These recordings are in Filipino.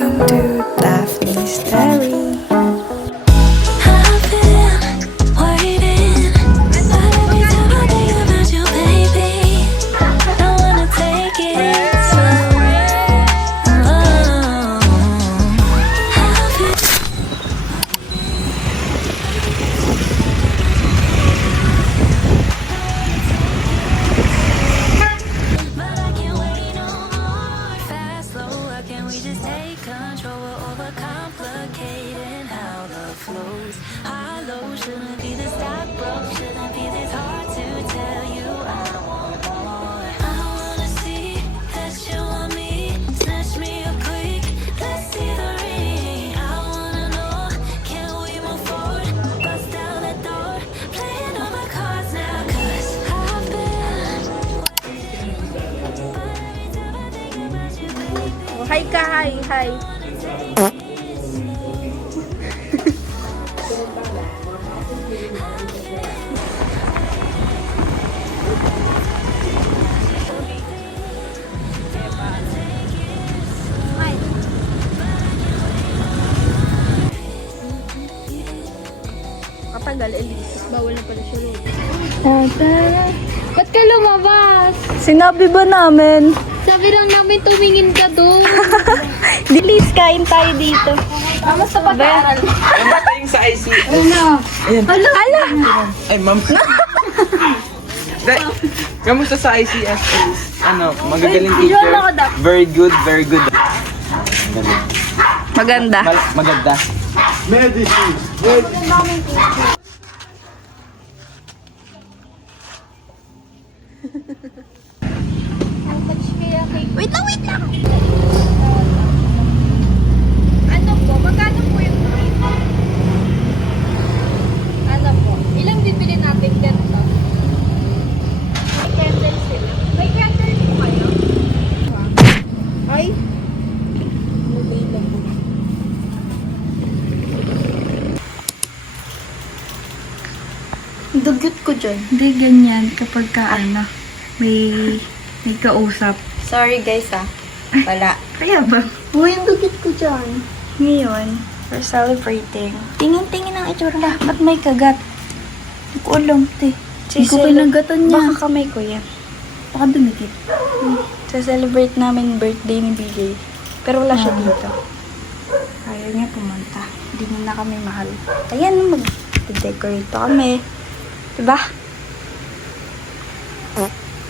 Welcome to Daphne's Diary. Hi ka, hi. Katagal, Elise. Bawal na pala siya rin. Ba't ka lumabas? Sinabi ba namin? Sabi lang namin tumingin ka doon. Dilis, kain tayo dito. Kamusta pag-aaral? Kamusta yung sa IC? Ano? Ala! Ay, ma'am. Kamusta sa ICS? Ano, magagaling teacher? Very good, very good. Maganda. Maganda. Wait lang! Ano po? Magkano po yung ano po? Ilang bibili natin ganito? May candle sila. May candle po kayo? Ay! Dugyot ko dyan. Hindi ganyan kapag ka ano, may kausap. Sorry guys Wala. Kaya ba? Uy, ang dugyot ko dyan. Ngayon, we're celebrating. Tingin-tingin ang itsura. Ba't may kagat? Hindi ko alam, te. Hindi ko pinagatan niya. Baka kamay ko yan. Baka dumikit. Sa-celebrate namin birthday ni BJ. Pero wala siya dito. Ayaw niya pumunta. Hindi niya na kami mahal. Ayan, mag-decorate pa kami. Diba?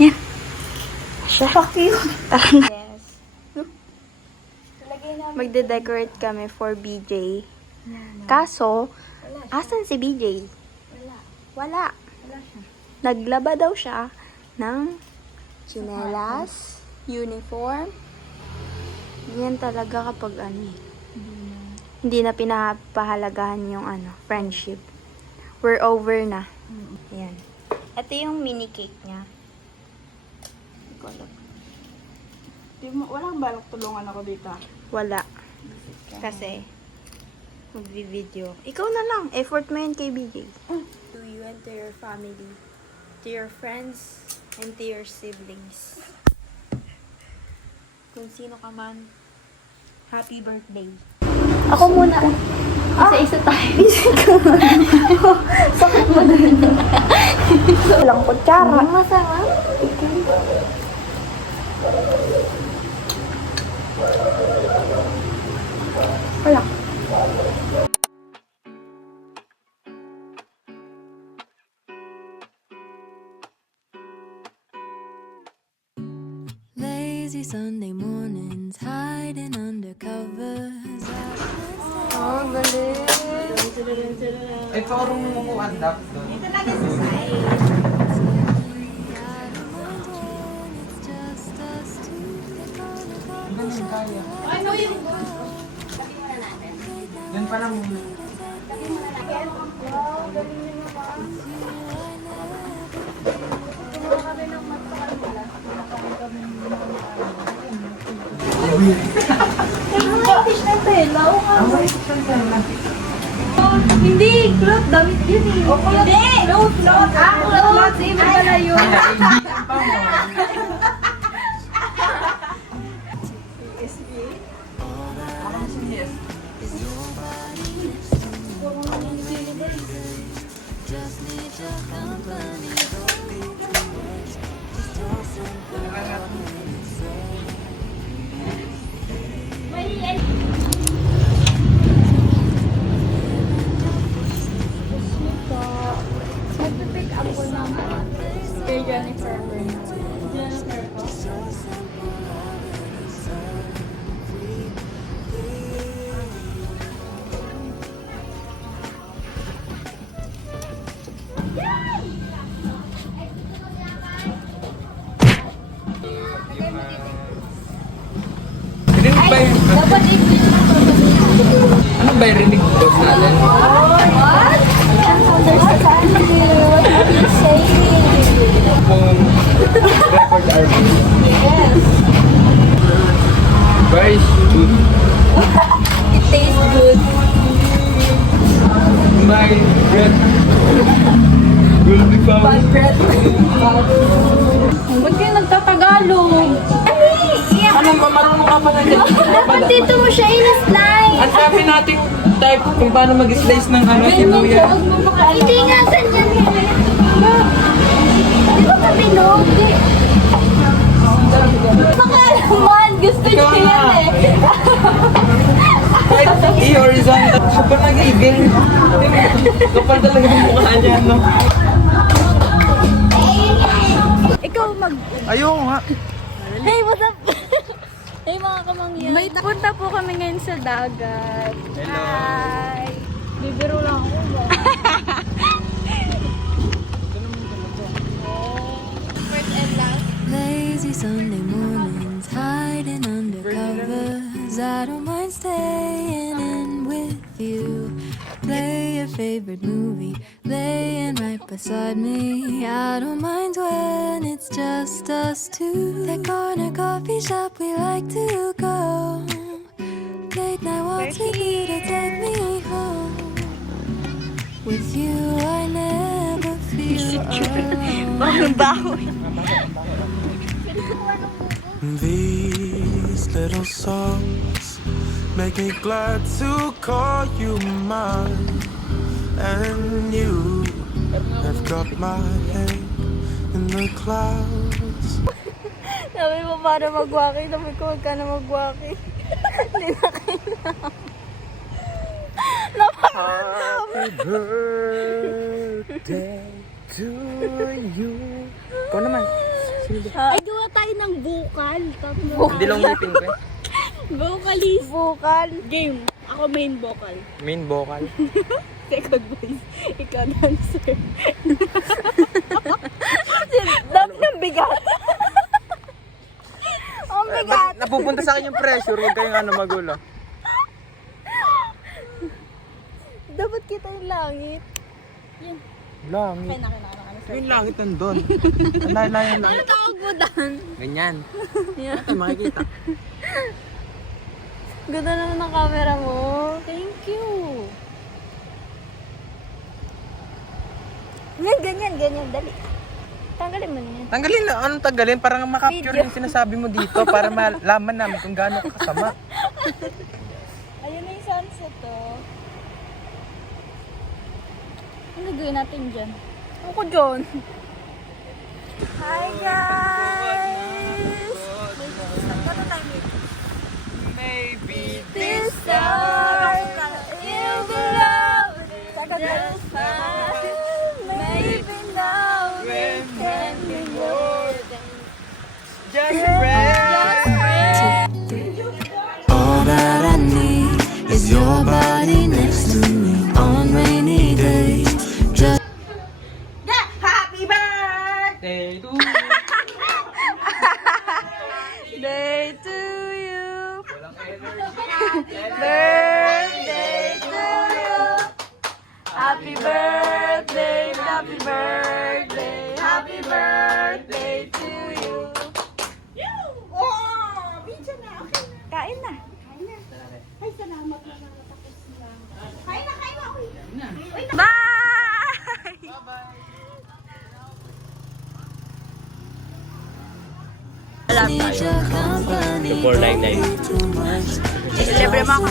Yan. Siya. Fuck you. Tara na. Yes. Magde-decorate kami for BJ. Kaso, asan si BJ? Wala. Naglaba daw siya ng tsinelas, uniform. Yan talaga kapag hindi na pinapahalagahan yung friendship. We're over na. Yan. Ito yung mini cake niya. Walang balak tulungan ako dito. Wala. Kasi, magvi-video. Ikaw na lang. Effort mo yan kay BJ. To you and to your family. To your friends. And to your siblings. Kung sino ka man, happy birthday. Ako muna. Isa-isa tayo. Sakit mo din. Walang kutsara. Masama? Wala. Lazy Sunday mornings, hiding under covers. Oh, galing. Ay, parang umuandap doon. Ganun kaya. Ano yung Yan pa lang. Fish na tela. Hindi, cloth. Damit yun eh. Hindi! Cloth. Cloth. Iba pala yun. Naibigan pa mo. Magpipick up ko ng kay Jennifer. Jennifer ko. Rinig ba yung... Dapat i-fill na Ano ba yung rinig boss natin? What? I can't understand you. What are you saying? Kung record artist. Yes. Very good. It tastes good. My breath will be found. Ba't kayo nagtatagalog? Ano ba? Marunong ka pa na dyan? Dapat dito mo siya in-slide. Ang sabi natin type kung paano mag-slice ng ano, Ganyan sinuya. siya, huwag mo baka... Hindi nga, ganyan. Di ba kami no? Baka naman, gusto niyo Ikaw yan na. eh. Kahit i-horizontal, siya pa nag-igil. Kapal talaga ang mukha niya, no? Ikaw mag... Ayoko nga. Hey, what's up? Hey mga kamangyan. May punta po kami ngayon sa dagat. Hello. Hi. Bibiro lang ako ba? First and last. Lazy Sunday mornings, hiding under covers. I don't mind staying in with you. Play your favorite movie, laying right beside me. I don't mind when it's just us two. That corner coffee shop we like to go. Late night walks with you to take me home. With you I never feel alone. These little songs make me glad to call you mine. And you have got my head in the clouds. Sabi mo para mag-walkie, sabi ko huwag ka na mag-walkie. Hindi na kailangan. Happy birthday to you. Ikaw naman. Ay, gawa tayo ng vocal. Hindi lang ngipin ko eh. Vocalist. Vocal. Game. Ako main vocal. Main vocal. Second voice. Ikaw dancer. Dami ng bigat. Ang bigat. Napupunta sa akin yung pressure. Huwag kayong ano magulo. Dapat kita yung langit. Langit. Kaya Yung langit nandun. Ang layo yung langit. tawag mo dan? Ganyan. Ito makikita. Ganda naman ng camera mo. Thank you. Ganyan, dali. Tanggalin mo na yan. Tanggalin na. Anong tanggalin? Parang makapture yung sinasabi mo dito para malaman namin kung gaano kasama. Ayun na yung sunset oh. Ano gagawin natin dyan? Ako dyan. Hi guys! Maybe This time you belong just fine. Maybe now we can be more than just friends. All that I need is your body next to me on rainy days. Just Day to Day to you. Birthday to you. Happy birthday, happy birthday, happy birthday to you. Kain na. Ay, salamat na nakatapos na. Kain na. Bye! need your company. For 99. Libre mo ako.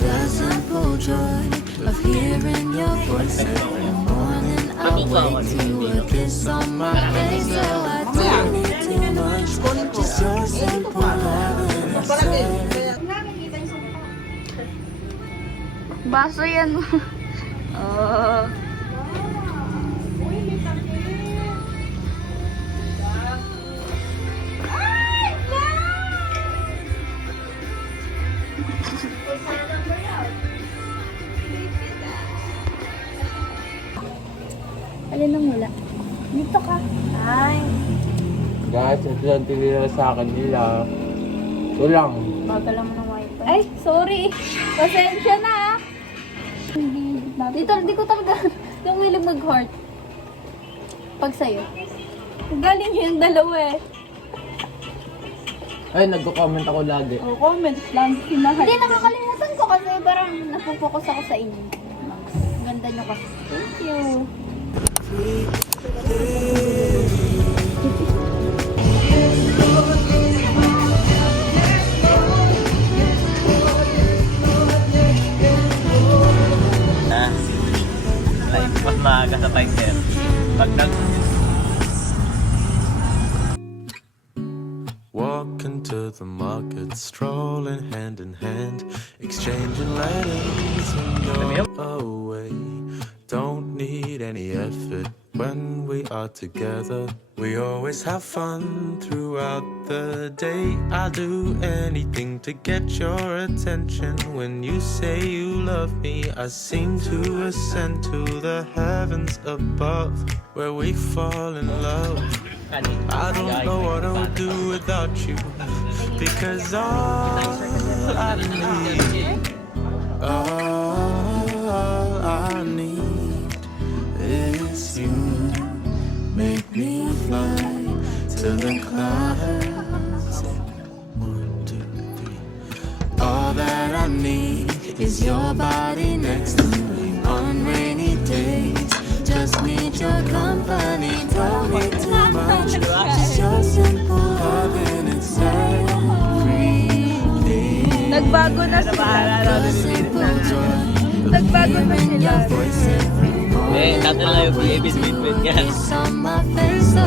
Doesn't joy of hearing your voice every morning. I wake to a kiss on my face, so I don't need too much. Just your simple love and it's Baso yan. Oh. Alin ang wala? Dito ka. Ay. Guys, ito lang tinira sa akin nila. Ito lang. Bagal mo ng wifi. Ay, sorry. Pasensya na ah. Dito, hindi ko talaga yung willing mag-heart. Pag sa'yo. Galing yung dalawa eh. Ay, nagko-comment ako lagi. Oh, comment lang. Hindi, nakakalimutan ko kasi parang napopokus ako sa inyo. Ganda nyo kasi. Thank you. Live mas maaga sa 5:30. Pag Walk into the market, strolling hand in hand, exchanging letters and you're away. Don't need any effort when we are together. We always have fun throughout the day. I'll do anything to get your attention. When you say you love me, I seem to ascend to the heavens above, where we fall in love. I don't know what I would do without you, because all I need is you. Make me fly to the clouds. 1, 2, 3. All that I need is your body next to me on rainy days. Just need your company, don't need too much. Just your simple love and it's everything. Nagbago na sila. your simple joy. Nagbago na sila. Your voice every morning. tatala yung David Whitman yan. Kiss on my face, so